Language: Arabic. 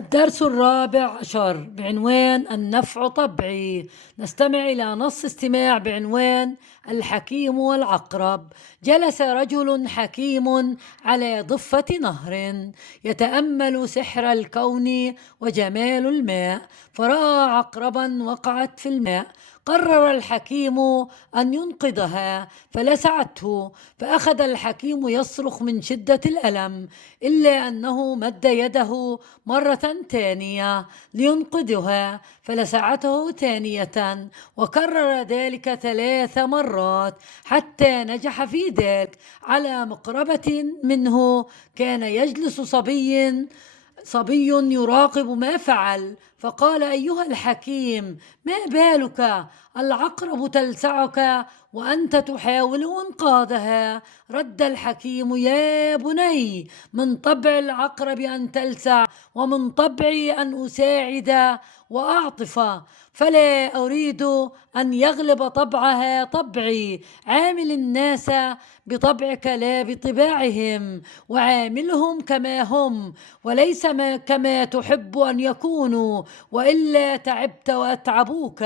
الدرس الرابع عشر بعنوان النفع طبعي. نستمع إلى نص استماع بعنوان الحكيم والعقرب. جلس رجل حكيم على ضفة نهر يتأمل سحر الكون وجمال الماء، فرأى عقربا وقعت في الماء. قرر الحكيم أن ينقذها فلسعته، فأخذ الحكيم يصرخ من شدة الألم، إلا أنه مد يده مرة ثانية لينقذها فلسعته ثانية، وكرر ذلك 3 مرات حتى نجح في ذلك. على مقربة منه كان يجلس صبي يراقب ما فعل، فقال: أيها الحكيم، ما بالك؟ العقرب تلسعك وأنت تحاول إنقاذها. رد الحكيم: يا بني، من طبع العقرب أن تلسع، ومن طبعي أن أساعد وأعطف، فلا أريد أن يغلب طبعها طبعي. عامل الناس بطبعك لا بطباعهم، وعاملهم كما هم وليس كما تحب أن يكونوا، وإلا تعبت وأتعبوك.